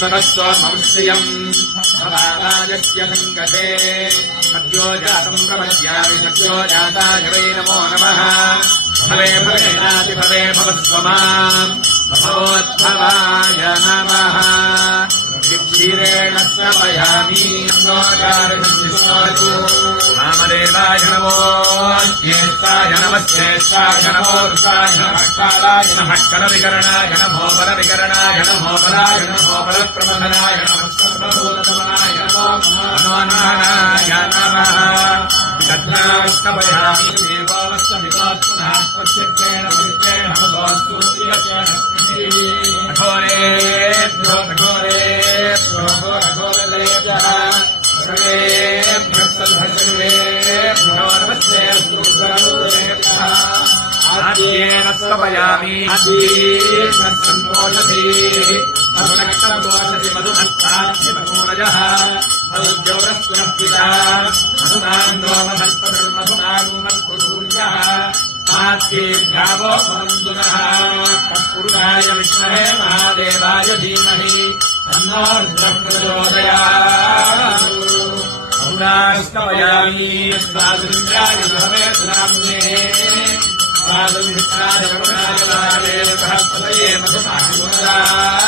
स्वतस्त्वमवश्यम् भवाराजस्य सङ्कटे सद्यो जातम् प्रपद्यामि सद्यो जाताय वै नमो नमः भवे भवेनाति भवे भवस्वमाम् भवोद्भवाय नमः क्षीरेण स्नपयामि वामदेवाय नमो ज्येष्ठाय नमश्चेष्ठाय नमो रुद्राय नमः कालाय नमः करविकरणाय नमो परविकरणाय नमो पराय नमो परप्रबन्धनाय नमः सर्वभूतगमनाय नमो मनोन्मनाय नमः तत्राष्टपयामि देवोऽवश्यमितोऽस्तुनः प्रत्यक्षेण पवित्रेण हमसोऽस्तुत्येन कठोरेभ्यो कठोरेभ्यो घोरघोरलेभ्यः सर्वेभ्यः सर्वेभ्यो नमस्तेऽस्तु सर्वेभ्यः आद्येन स्तपयामि आद्येन सन्तोषधीः मधुनक्तमदोषधि मधुमत्तास्य मधुरजः मधुद्योरस्तुनः पिता मधुनान्नो मधुनान्मत्कुसूर्यः आद्येभ्यावो भवन्तुनः तत्पुरुषाय विष्णवे महादेवाय धीमहि तन्नो रुद्रः प्रचोदयात् बहुनास्तवयामि स्वादुन्द्राय भवेत् नाम्ने स्वादुमित्राय करुणाय लाभे सहस्पतये मधुमाहुराभ्याम्